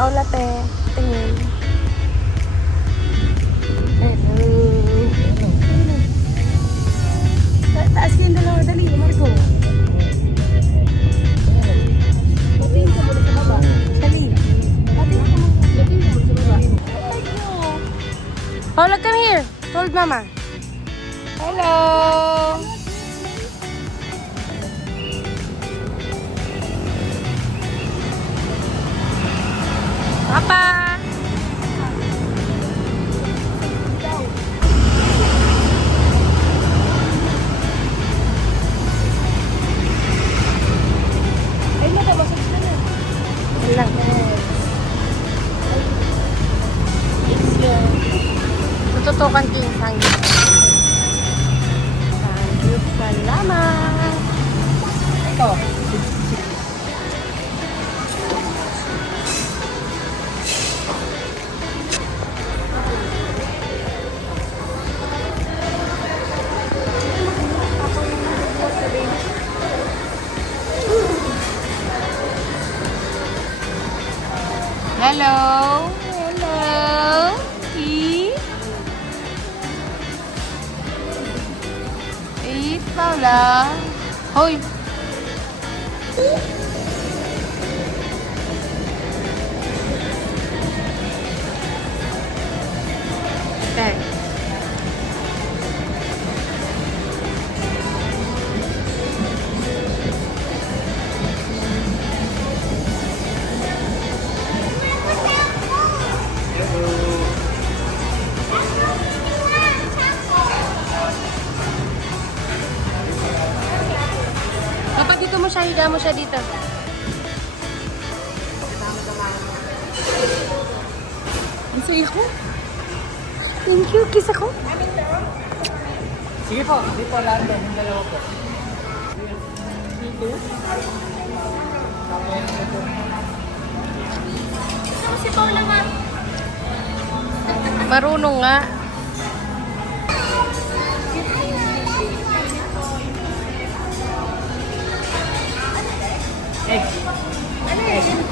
Paula, te. Tingin. Hello. Taas kayo yung dalawa. Dali, Marco. Patingin ka muna sa baba. Dali. Patingin ka muna sa baba. Thank you. Paula, come here. Hold mama. Hello. Papa. Ay, matabasag ka na. Wala. It's your... Tututukan ko yung sangit. Sangit, salamat. Ito. Hello. Hello. Eat. Eat, Paula. Hoy. Okay. Dapat dito mo siya, higa mo siya dito. Kiss ako? Thank you, kiss ako? Sige po, dito lang din, yung dalawa po. Dito. Ano si Paula nga? Marunong nga. Egg. Ano yun?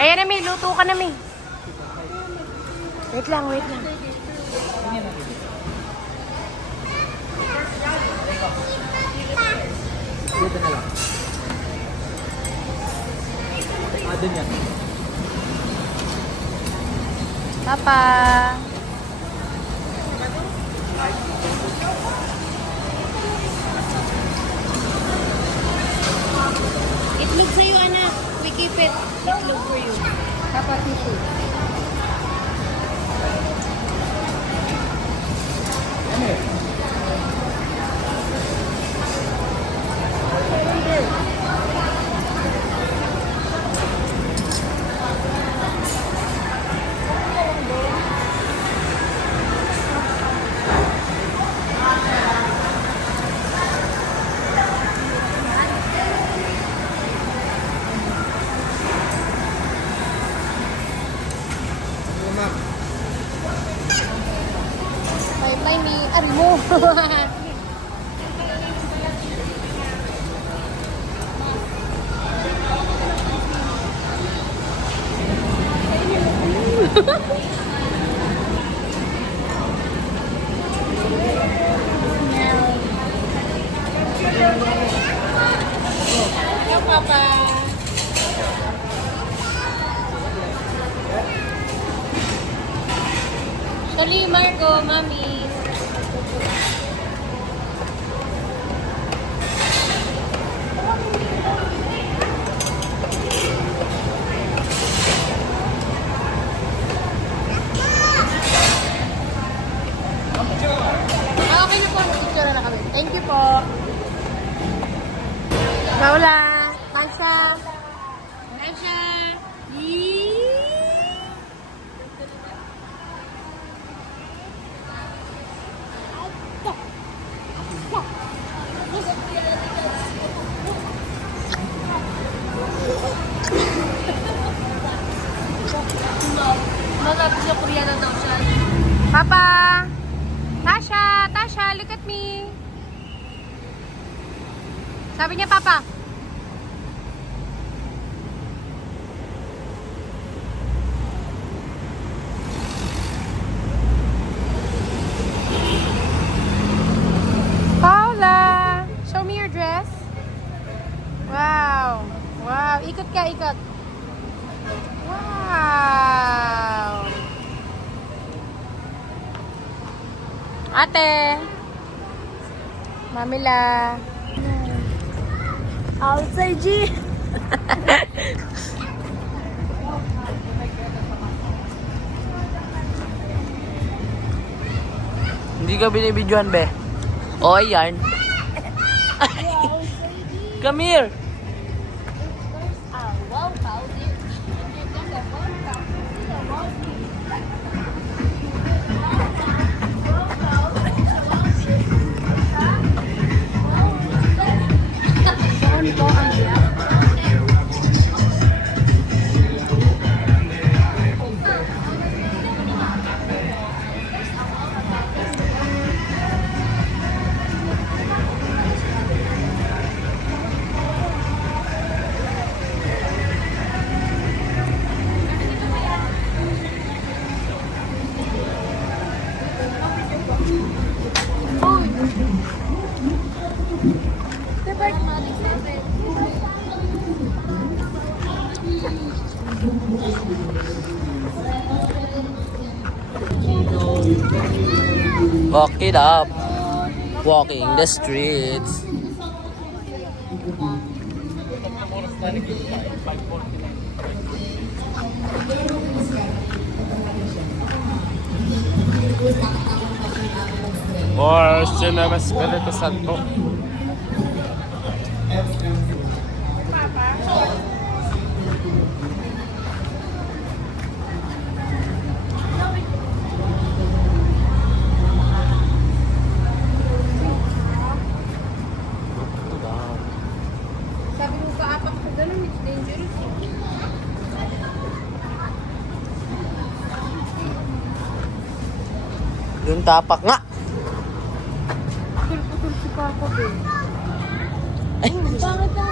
Ayan na, May. Luto ka na, May. Wait lang, wait lang. Dito na lang. Doon yan. Papa. Itlog sa'yo, anak. We keep it. Itlog for you. Papa, tissue. Ano eh? Bye-bye ni Arimo. Hello, Papa. Sorry, Marco, Mami. Okay na po. Picture na kami. Thank you po. Paula. Tasha. Tasha. Magapit siya Koreano daw siya. Papa! Tasha! Tasha, look at me! Sabi niya, Papa. Paula, show me your dress. Wow. Wow. Ikot ka, ikot. Wow. Ate. Mamila. Outside, G. Hindi ka binibidyohan, be. O, ayan. Come here. Walk it up. Walking the streets. Por Cinema Espiritu Santo. Sabi mo kaapak ko ganun, it's dangerous. Yung tapak nga. Putol si Papa, babe. Ay. Bakit na?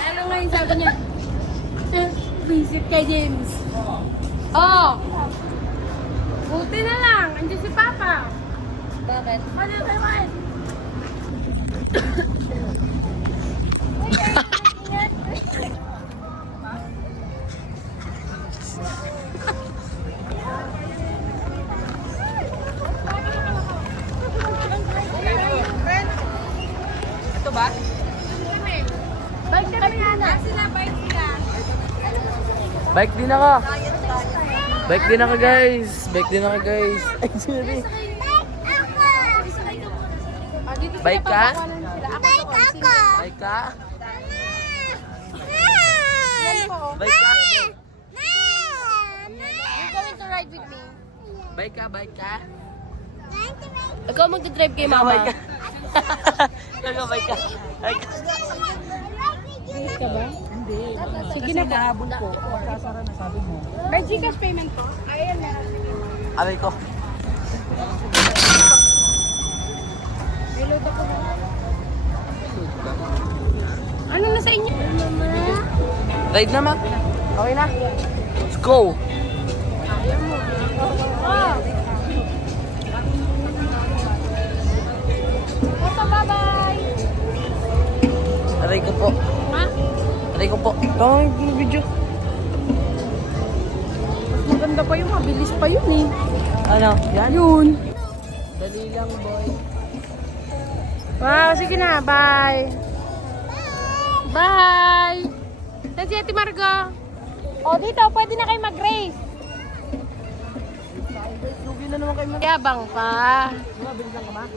Ano nga yung sabi niya? Visit kay James. Oh! Buti na lang. Andiyan si Papa. Bakit? Ano yung kaiwan? Ito ba? Bike na na. Sila, bike sila. Bike din ako. Bike din ako, guys. Bike din ako, guys. Ay, sorry. Bike ka? Bike ako. Bike ka? Yan po. Bike ka? You're going to ride with me. Bike ka? Bike ka? Ikaw magdadrive kay Ikaw, Mama. bike ka? Ikaw, bike ka? Bike ka? Bike ka ba? Hindi. Sige na, nahabol ko. Sasara na sabi mo. By Gcash payment po? Ayan na. Aray ko. Reload ako na. Ano na sa inyo? Mama? Ride na, ma. Okay na. Let's go. Ayaw mo. Oh. Oto, bye-bye. Aray ko po. Ha? Aray ko po. Tawag yung video. Maganda pa yun, mabilis pa yun eh. Ano? Yan? Yun. Dali lang, boy. Wow, sige na. Bye. Bye. Saan si Ate Margo? O, dito. Pwede na kayo mag-race. Lugi na naman kayo. Yabang pa. Bilisan ka ba?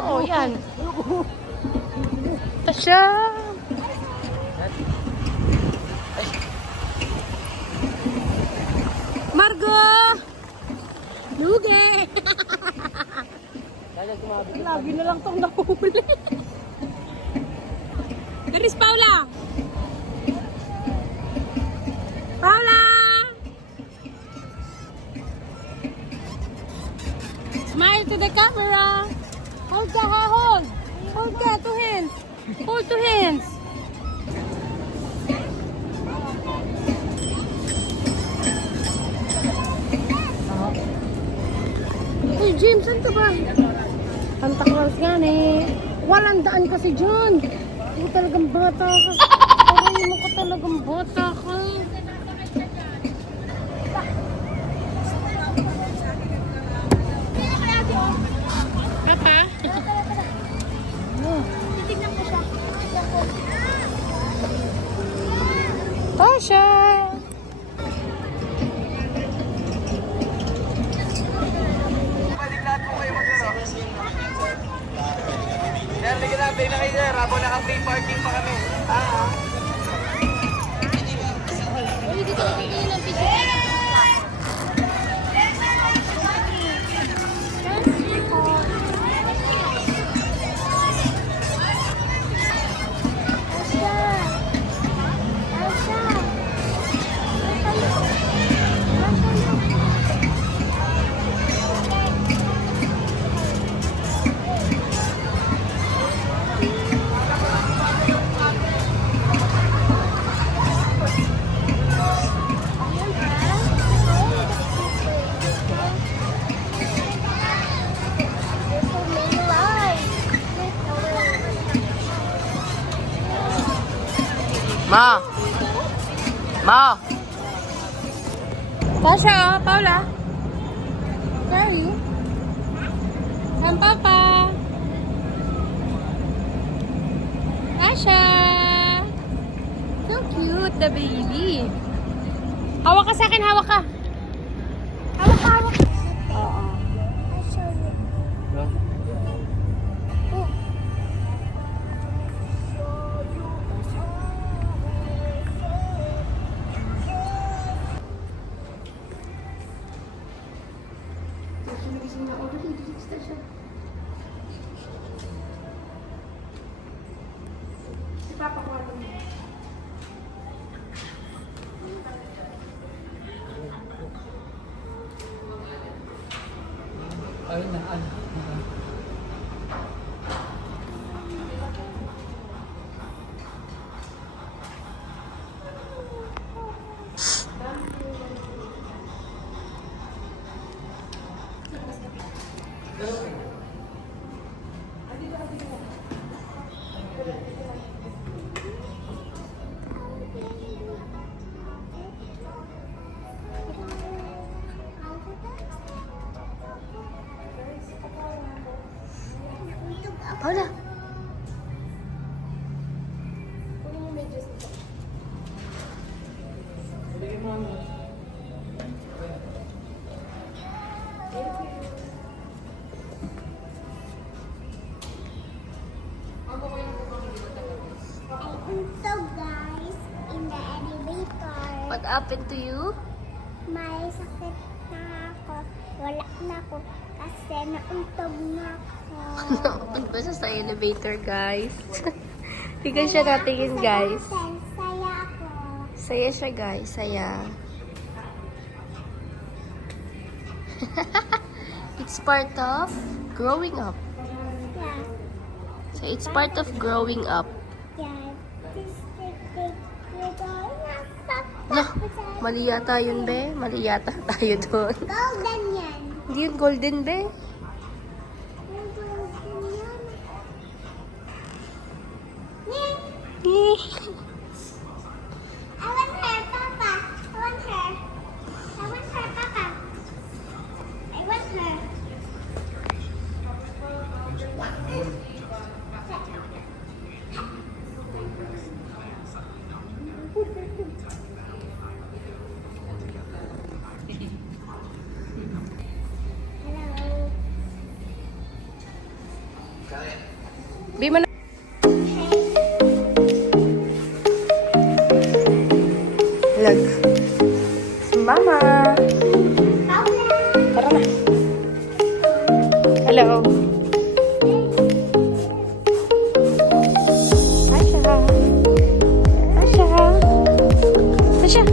Oo, yan. Tasha. Margo! Lugi! Lagi na lang tong nahuli. Garis Paula! Paula! Smile to the camera. Hold ka, ha? Hold. Hold ka. 2 hands. Hold 2 hands. Hey, James, saan ka ba? Santa Claus yan eh. Walang daan kasi dyan. Hindi talagang bata ka. Parang mo ka talagang bata ka. Papa? Titignan ko siya. Tasha! Sir, ligyan natin na kayo sir. Habang naka-free parking pa kami. Ma! Ma! Tasha, Paula. Sorry. Ang papa. Tasha. So cute, the baby. Hawak ka sa akin, hawak ka. Hawak ka, hawak ka. Oo. Paula. So guys, in the elevator. What happened to you? May sakit na ako. Wala na ako kasi nauntog na ako. Napunta siya sa elevator, guys. Tingnan siya natingin, guys. Saya ako. Saya siya, guys. Saya. It's part of growing up. Yeah. So, it's part of growing up. Yeah. This thing we're going up. No, mali yata yun, be. Mali yata tayo doon. Golden yan. Hindi yun golden, be. Golden yan. I want her, Papa. I want her. I want her, Papa. I want her. Hello. Be mo na. Lag. Mama. Paula. Tara na. Hello. Tasha. Tasha. Tasha.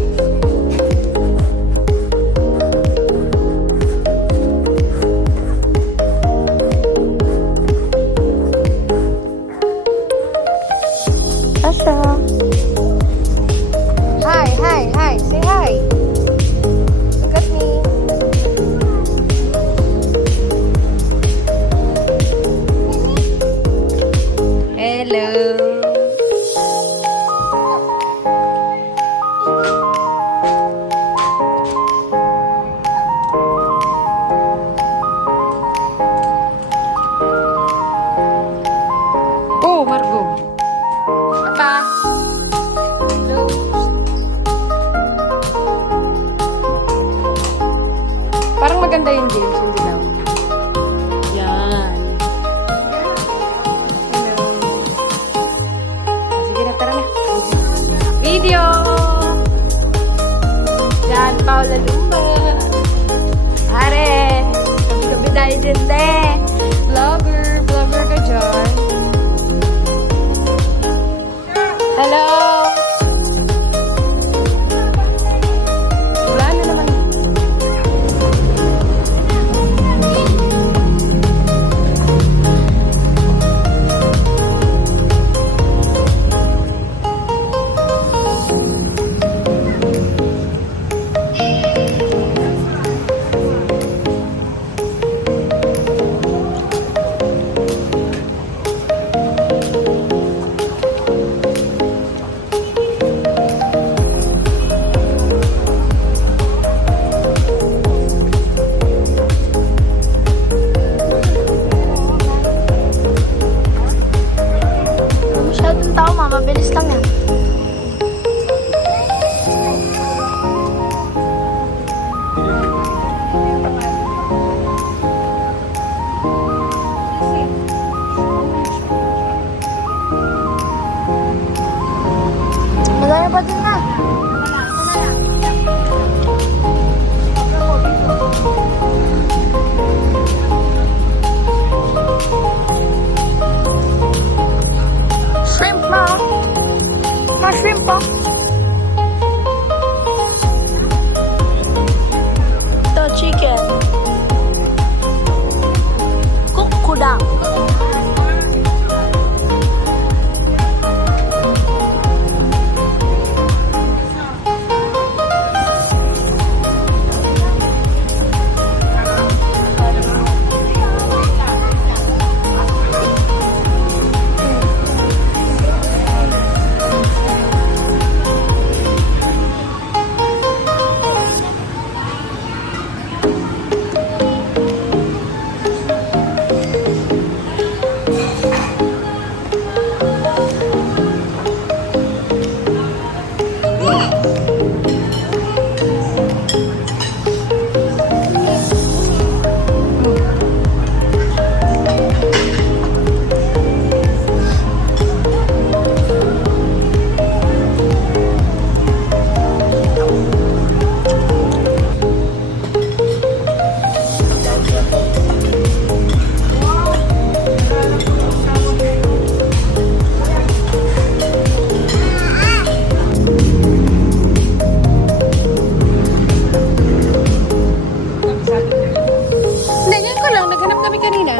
Naghanap kami kanina.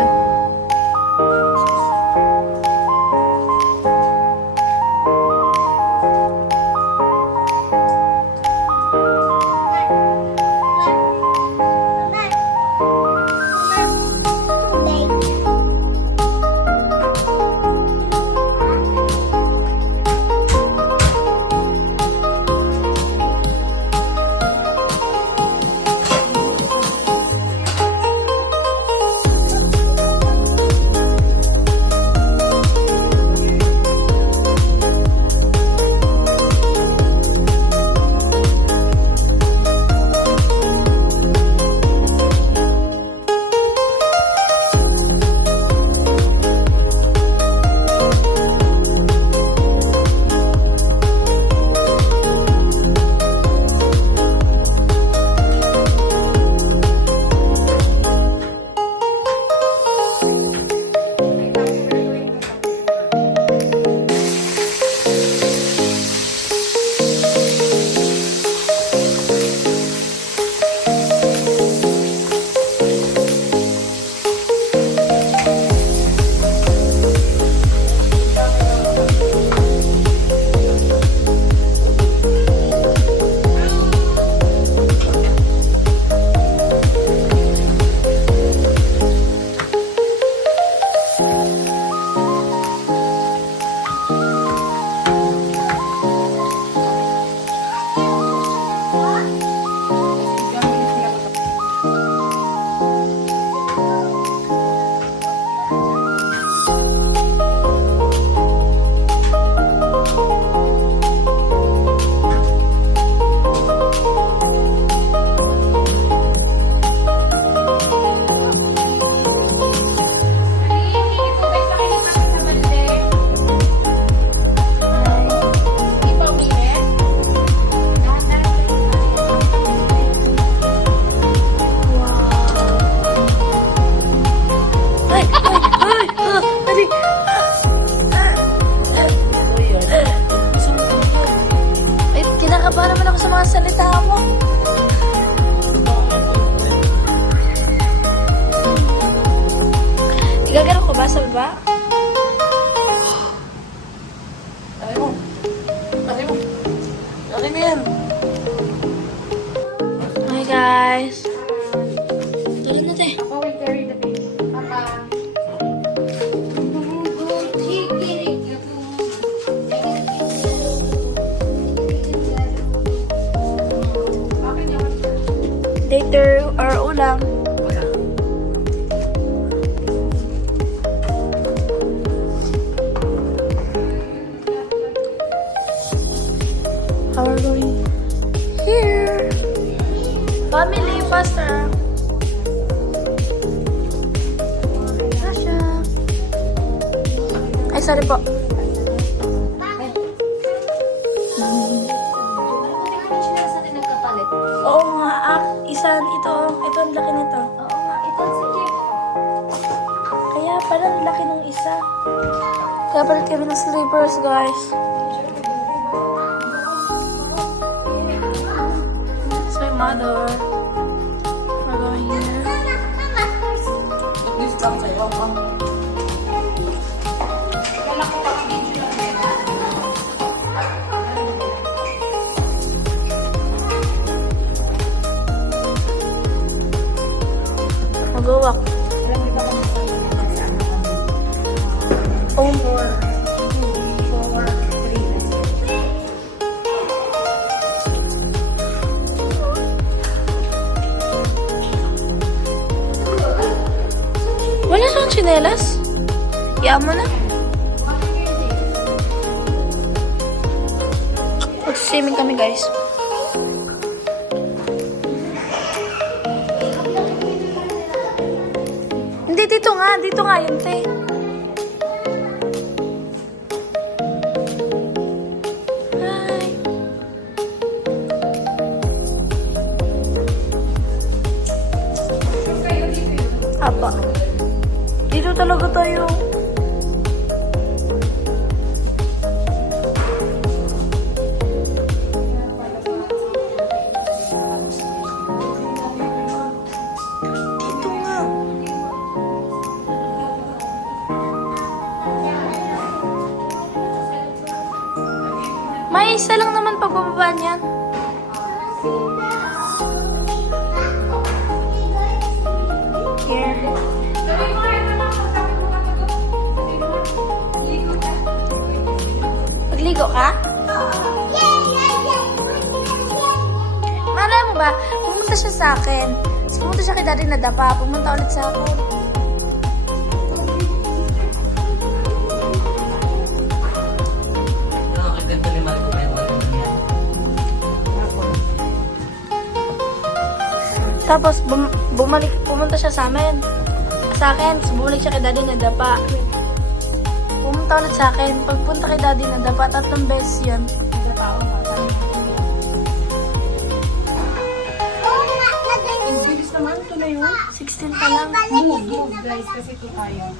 Kinakabahan naman ako sa mga salita mo. Igagano ko ba sa baba? Laki mo. Laki mo. Laki mo yan. Hi guys. Tulad na tayo. Ako will carry the fish. Papa. Later or ulam. How are we going? Here. Family, faster. Sasha. Ay, sorry po. Oo nga, isa ito. Ito ang laki nito. Oo nga, ito sige. Kaya pala ang laki ng isa. Kaya pala kami ng slippers, guys. It's my mother. We're going here. This lang sa'yo. Mag-walk. Oh, wala siyang tsinelas? Iyaan mo na. Mag-swimming kami, guys. Hindi, dito nga. Dito nga yun, te. Hi. Apa. Dito talaga tayo. Dito nga. May isa lang naman pagbababa niyan. Here. Sabi mo nga naman, sabi mo nga ito. Sabi mo, ligo ka. Magligo ka? Malay mo ba, pumunta siya sa akin. Tapos pumunta siya kay daddy na dapa. Pumunta ulit sa akin. Nakakaganda ni Marco ba yan? Tapos bumalik, pumunta siya sa amin. Sa akin, tapos bumalik siya kay daddy na dapa. Pumunta ulit sa akin. Pagpunta kay daddy na dapa, 3 beses yun. Ang bilis naman, ito na yun. 16 pa lang. Move, guys, kasi ito tayo.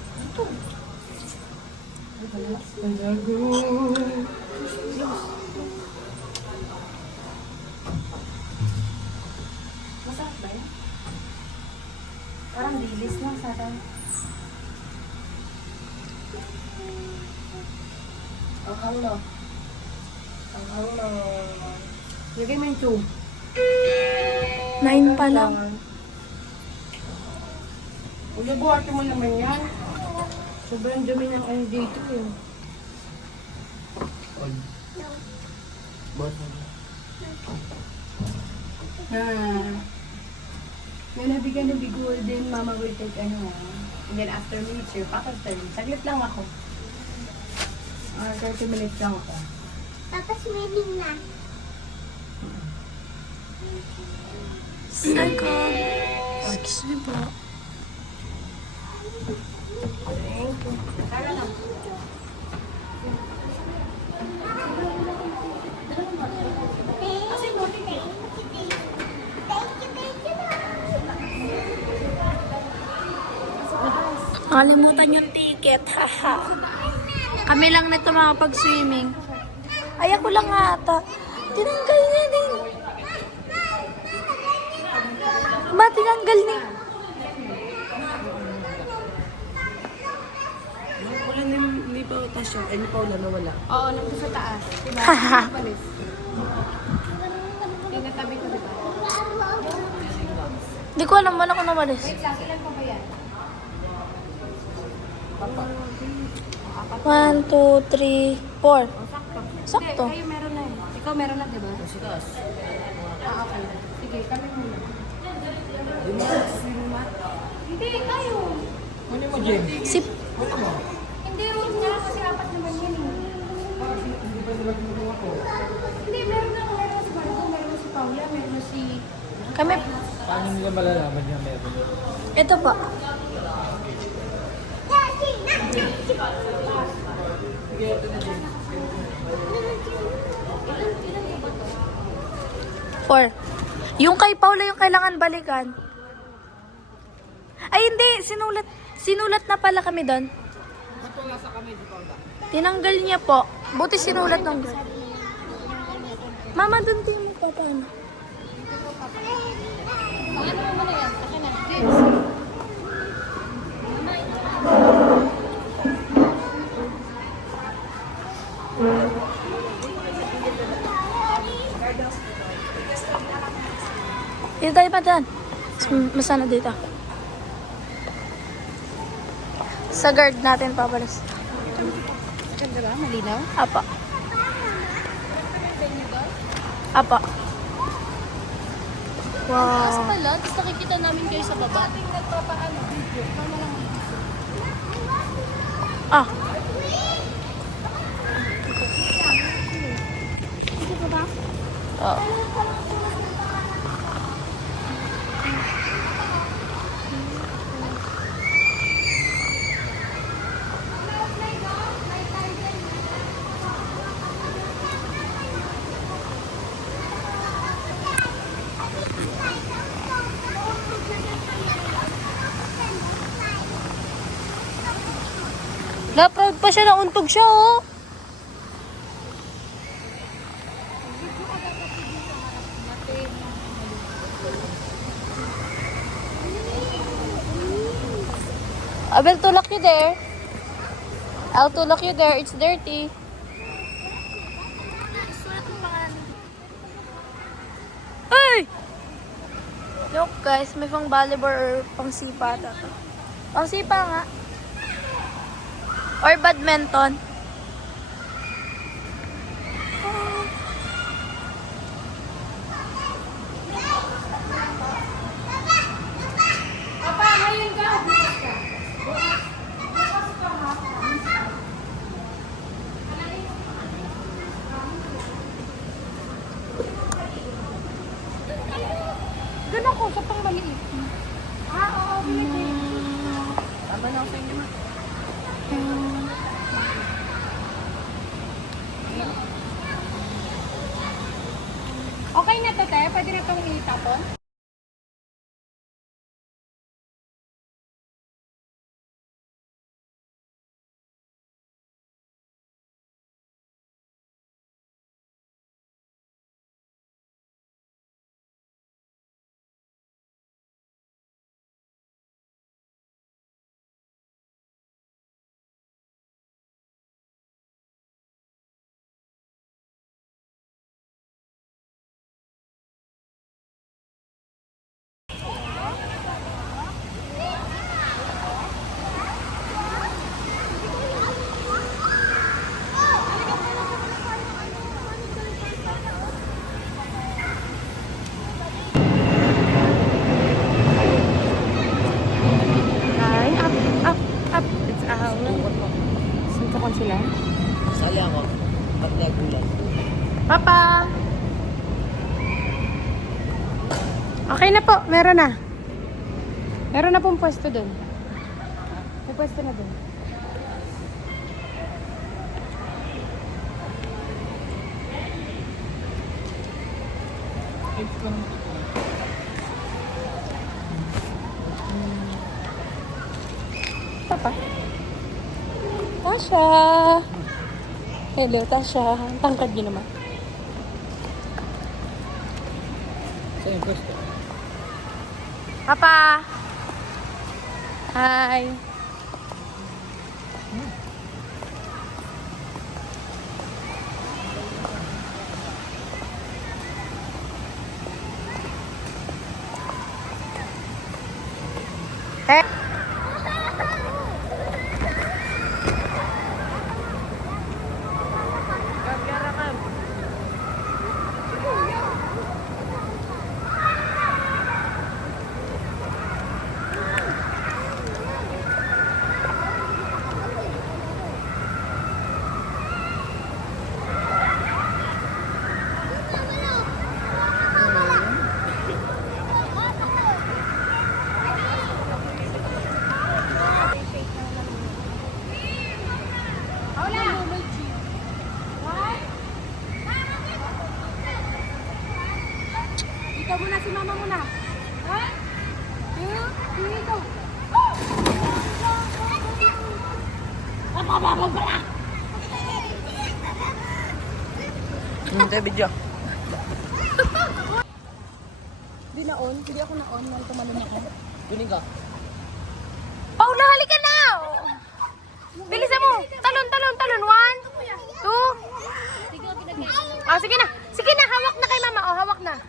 Masarap ba yan? Parang dilis lang sa atin. Ang hanglo. Ang hanglo. Lagay mo yung tube. 9 pa lang. Uli, buhati mo naman yan. Sobrang dumi ng ano dito eh. When I began to be golden, Mama will take ano. And then after me, it's your papa's turn. Saglit lang ako. 30 minutes lang ako. Tapos swimming na. Second. Excuse me po. Nakalimutan yung ticket. Haha. Kami lang nito makapag-swimming. Ay, ako lang ata. Tinanggal niya din. Ma, tinanggal niya. Wala ni pa utas yung, ni Paula na wala. Oo, nandun sa taas. Diba? Palis. Tinatabi ko, diba? Hindi ko alam, wala ko namalis. Wait lang, ilan pa ba yan? 1, 2, 3, 4. Sakto. Hindi, kayo meron na eh. Ikaw meron na, diba? Sikas. Okay. Sige, kami muna. Hindi, kayo. Ano mo, Jem? Si Hindi, rules niya kasi apat naman yan eh. Hindi, meron na. Meron na si Margo, meron na si Paula, meron na si... kami. Paano nila malalaman niya meron? Ito pa. Four. Yung kay Paula yung kailangan balikan. Ay hindi, sinulat na pala kami doon. Tinanggal niya po. Buti sinulat ng girl. Mama, doon din mo pa paano? Dito tayo pa dyan. Masana dito. Sa guard natin papalis. Ganda ba? Malinaw? Apa. Apa. Wow. Pala, tapos nakikita namin kayo sa baba. Ating nagpapaano, video. Mama lang. Ah. Oh. Na-proud pa siya na untog siya, oh. Abel, tulak you there. I'll tulak you there. It's dirty. Look guys, may pang volleyball or pang sipa ata to. Pang sipa nga. Or badminton. Papa, ngayon ka. Ganun ko, sa pang maliit. Oo, binigay. Tama na ako sa inyo, ma. Okay na to, te. Pwede na itong itapon. Hi, up. It's our... Suntukan sila. Sali ako. Paglag ulan. Papa! Okay na po, meron na. Meron na pong pwesto dun. May pwesto na dun. Papa? Tasha! Hello, Tasha. Ang tangkad niyo naman. Saan yung pwesto? Papa! Hi! Hey! Dito muna si mama muna. 1, 2, 3, go. Tayo video. Hindi na-on. Hindi ako na-on. Nang tumalun ako. Tuning ka. Paula, halika na! Bilisan mo! Talon! 1, 2... Ah, sige na! Sige na! Hawak na kay mama! Oh, hawak na!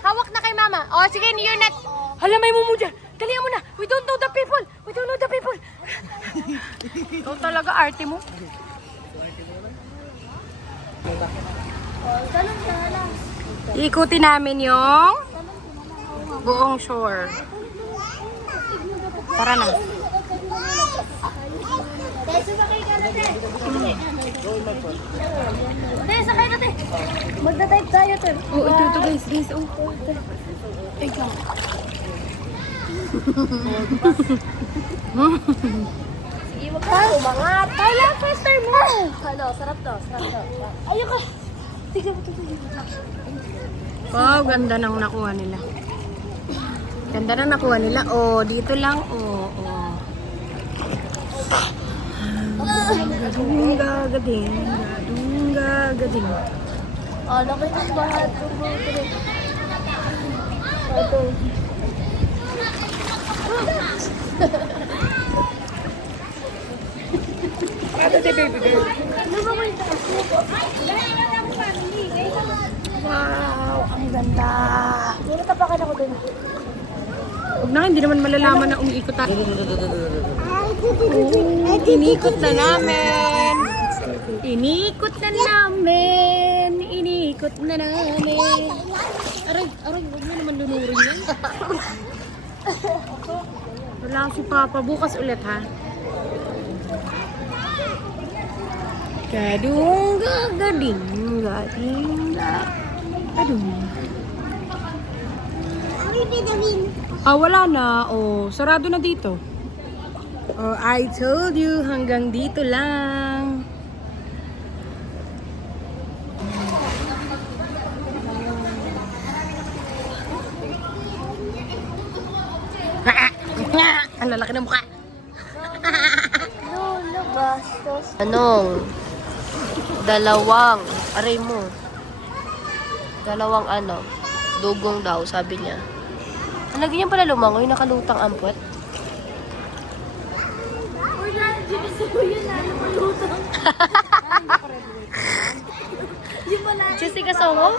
Hawak na kay mama! Oh, sige, you're not... Hala, may mumu dyan! Dalihan mo na! We don't know the people! We don't know the people! Ikaw talaga, arte mo. Iikutin namin yung buong shore. Tara na. Te, sakay na, te. Magda-type tayo, te. Oh, ito guys. Oh. Ikaw. Sige, wag ka umangat. Kailan faster mo? Ano, sarap to. Ayoko. Tignan mo. Wow, ganda ng nakuha nila. Ganda ng nakuha nila. Oh, dito lang. Oh. Gading. Oh, nakita ko lahat. Ito. Wow, ang ganda. Hindi natapakan ako dun. Huwag na, hindi naman malalaman na umiikot tayo. Inikot na namin. Inikot na namin. Inikot na namin. Aray, huwag mo naman lunurin yan. Wala si Papa. Bukas ulit, ha? Kadung gading gading kadung. Wala na. Oh, sarado na dito. Oh, I told you hanggang dito lang. Ang lalaki ng mukha. Lolo Bastos. Anong? Dalawang. Aray mo. Dalawang ano? Dugong daw, sabi niya. Ang lagi niya pala lumangoy, nakalutang ampot. Jessica Soho?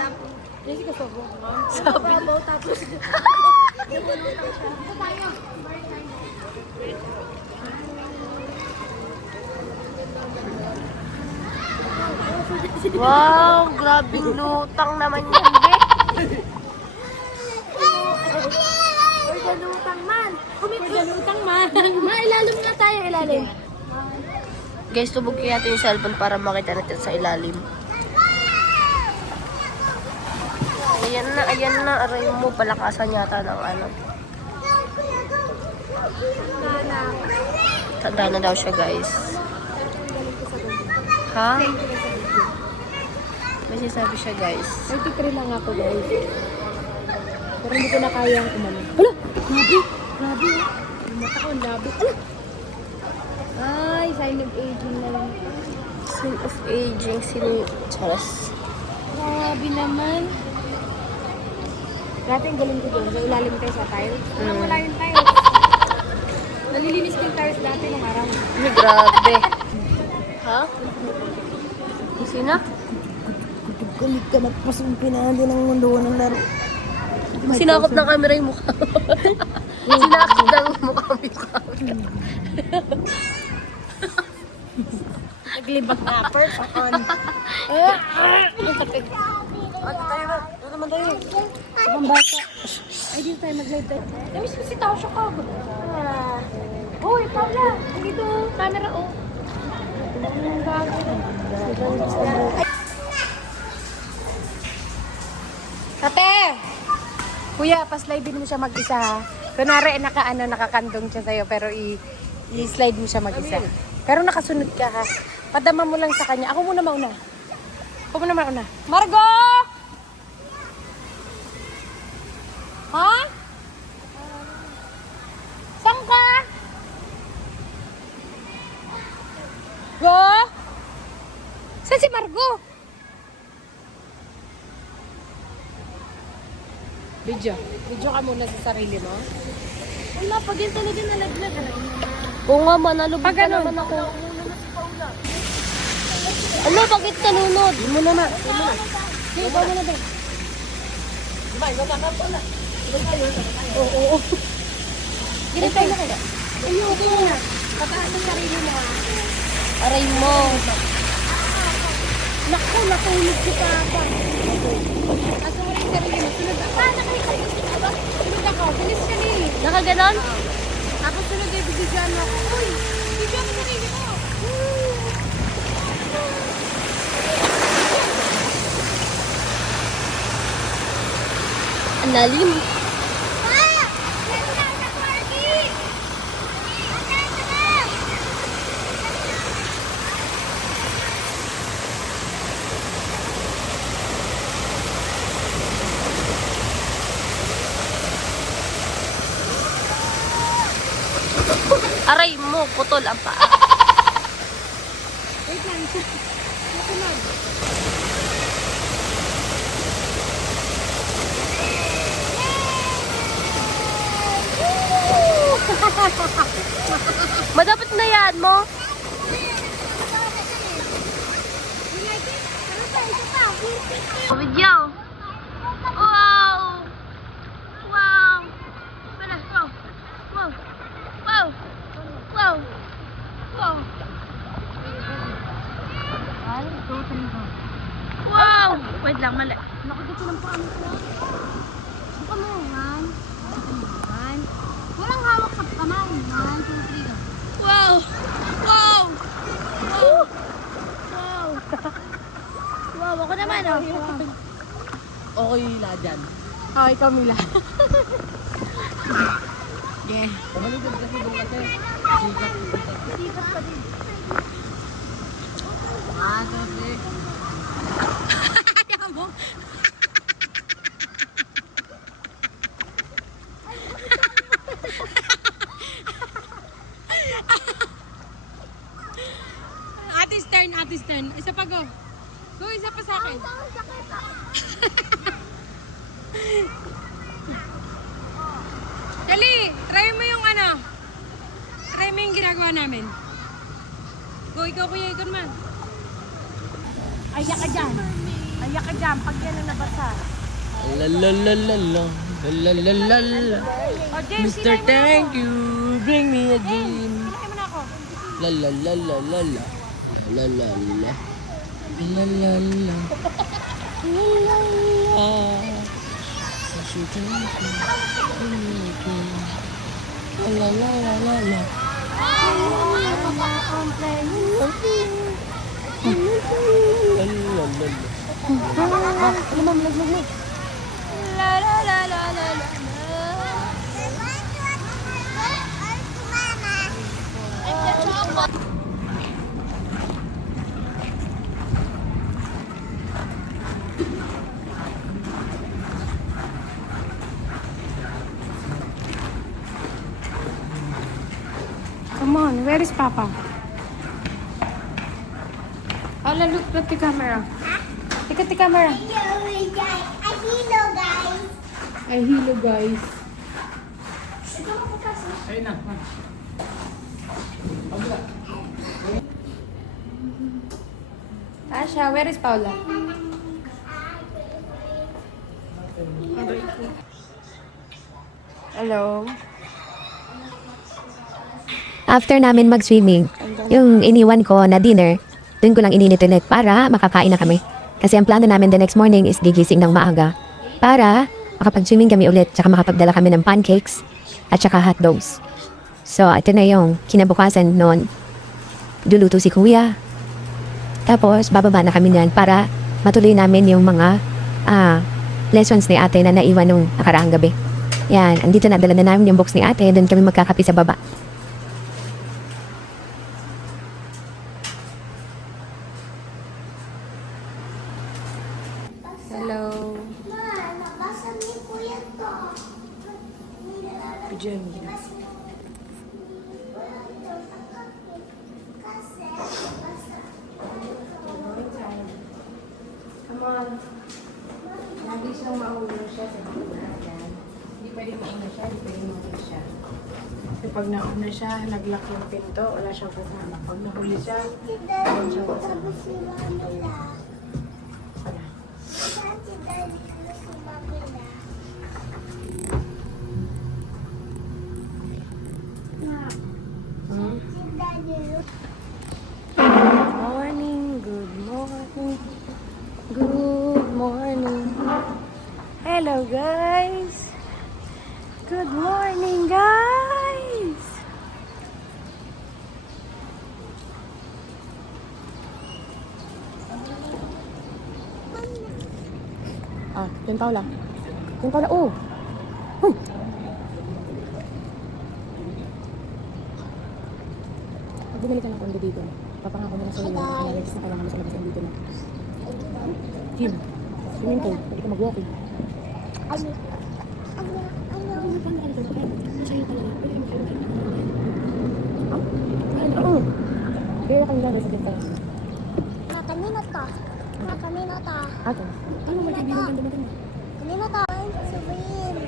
Jessica Sobo. Sabi. Tapos Wow, grabing lutang naman yan, be. Galutang man. Galutang man. Ilalim na tayo, ilalim. Guys, tubog kaya natin yung cellphone para makita natin sa ilalim. Ayan na, aray mo, palakasan yata ng ano. Tanda na daw siya, guys. Ha? May sinasabi siya, guys. 33 lang ako, guys. Pero hindi ko na kayang umano. Hala! Grabe! Grabe! Yung mata ko, ang labi. Hala! Ay, sign of aging na lang. Sign of aging, Charas. Grabe naman. Dati ang galing ko doon. Sa ilalim tayo sa tiles. Wala yung tiles. Nalilinis ko yung tiles dati nung araw. Ay, grabe. Ha? Sino? Galit ka na pasumpi na ng mundo ng laro. Sinakop ng camera yung mukha. Sinakop ng mukha mo. Naglibag na. First on. Ano naman tayo? Ibang bata. Ay, dito tayo mag-live tayo. Namiss ko si Tasha ka. Hoy, Paula. Dito, camera, oh. Ate! Kuya, pa-slide mo siya mag-isa, ha? Kunwari, nakakandong siya sa'yo, pero i-slide mo siya mag-isa. Pero nakasunod ka, ha? Padama mo lang sa kanya. Ako muna mauna. Margo! Ha? Saan ka? Go? Saan si Margo? Video ka muna sa sarili mo. Wala, pag yun talaga nalaglag. Oo nga, manalubog Pag ka ganun. naman ako. Ano, bakit kanunod? Hindi mo naman. Hey, ikaw muna ba? Oo. Ganito tayo na kayo. Ayoko na. Pataas ang sarili mo. Aray mo. Naku, natulog si Papa. Nasa mo rin yung sarili mo. Sunod ako. Sunod ako. Bilis ka ni. Nakaganon? Tapos sunod yung bibigyan mo ako. Uy, bibigyan mo sarili mo. Ang lalim. Aray mo, putol ang paa. Wait lang. Nakulog. Madapat na yan mo. Video. Wow. Wow. Pala, wow. 2, 3, go. Wow! Wait lang, mali. Nakagit silang paano ko. Buka mo. 1. Walang hawak sa kamay. 1, 2, 3, go. Wow! Wow! Wow! Wow! Wow, ako naman, oh. Okay na dyan. Oh, ikaw, Mila. Yeah. Pamaligod kasi doon kasi. Sikat pa din. Kasi. Ayaw mo. Atis turn. Isa pa, go. Go, isa pa sa akin. Dali, try mo yung ano. Try mo yung ginagawa namin. Go, ikaw kuya, ikaw naman. Ayak ka dyan. Ayak ka dyan, pag yan ang nabasa. Lalalala. Lalalala. Oh, James, Mr. Thank you. Bring me a dream. Sinahin mo na ako. Lalalala. Lalalala. Lalalala. Lalalala. La la la la la la. Come on, where is Papa? Ala, look at the camera. Look at the camera. Ay, hello guys. Ayun na. Asha, where is Paula? Hello. After namin mag-swimming, yung iniwan ko na dinner, dun ko lang ininit ulit para makakain na kami. Kasi ang plano namin the next morning is gigising ng maaga para makapag-swimming kami ulit tsaka makapagdala kami ng pancakes at tsaka hotdogs. So, ito na yung kinabukasan noon. Luluto si kuya. Tapos, bababa na kami niyan para matuloy namin yung mga lessons ni ate na naiwan nung nakaraang gabi. Yan, andito na, dala na namin yung box ni ate, doon kami magkakapi sa baba. Hello. Nabasa ni Kuya to. Pigeon. Come on. Lagi siyang maulong siya sa pagkakalan. Hindi pwede mauna siya, hindi pwede mauna siya. Kasi pag nauna siya, nag-lock yung pinto, wala siyang kasama. Pag nahuli siya, wala siyang kasama. Si Mamila. Wala. Dati dali ko si Mamila. Hmm? Si Daddy. Good morning, good morning, good morning. Hello guys. Good morning guys. Yan Paula. Yan Paula, oh. Huh. Bumili ka ng kondo dito. Papangako mo na sa'yo na na-register na kailangan mo sa labas ng dito na. Gym. Swimming pool. Pwede ka mag-walking. Ano? Ano pa na dito? Masaya talaga. Pwede ka mag-walking. Oo. Kaya kami lang sa dito. Kanino to? Kanino to? Ako. Ano ba kaibigan ka dumating? Kanino to? Sabihin.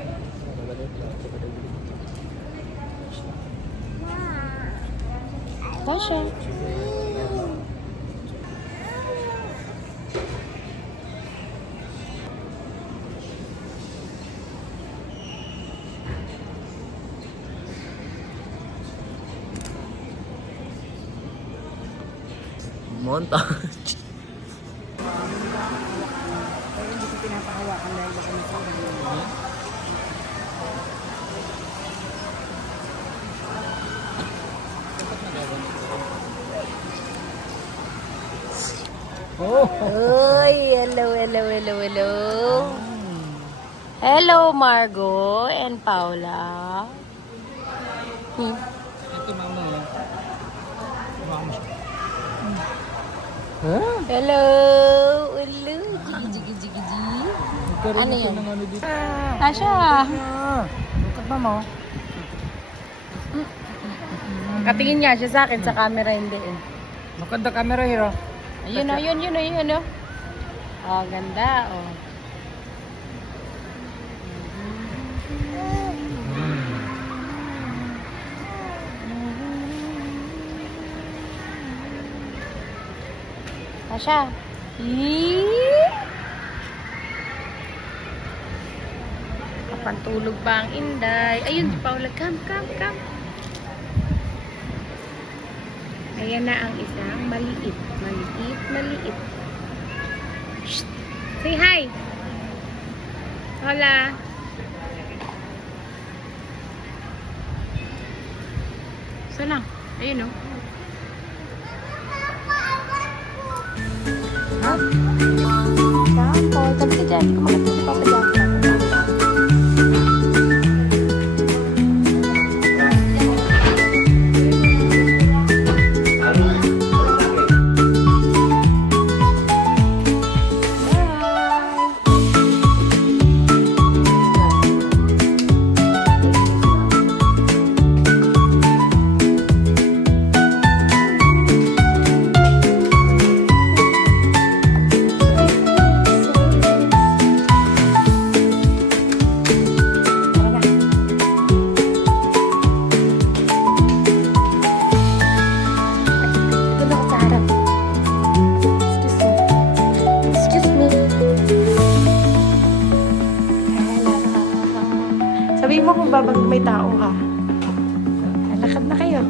Tasha. Montage. hawakan dahil baka masira. Uy, hello. Hello, Margo and Paula. Hello. Jigi. Ano yan? Tasha. Katingin niya siya sa akin sa camera, hindi eh. Maganda camera hero. Ayun o. Oh, ganda, oh. Tasha. Kapantulog pa ang Inday. Ayun, si Paula. Come. Ayan na ang isang maliit. Shh. Say hi. Hola. Saan lang? Ayun, oh. Kapo, tabi ka dyan. Kumagat ka pa dyan. Sabihin mo kung babag may tao ka. Lakad na kayo.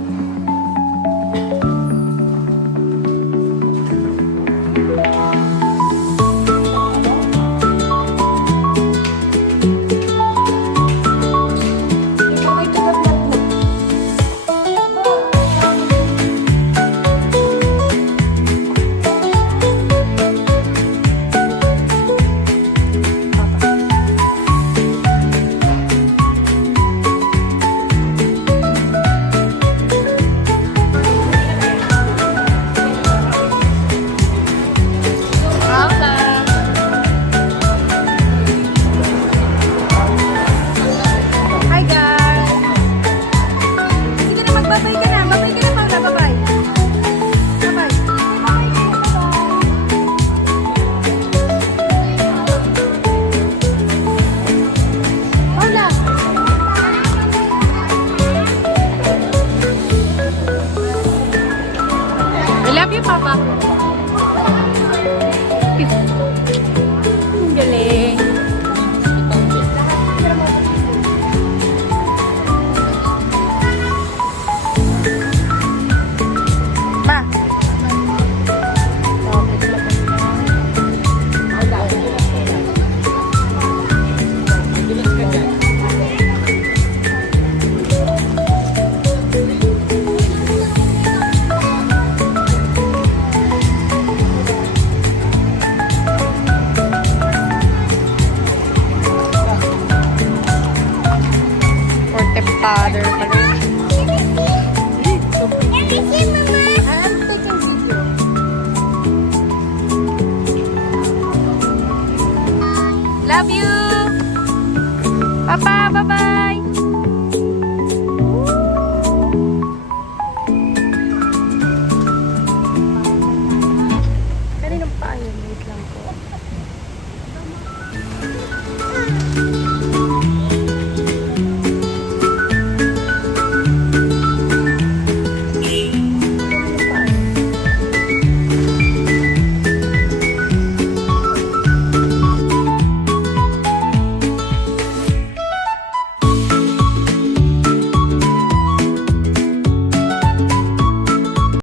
Love you, Papa.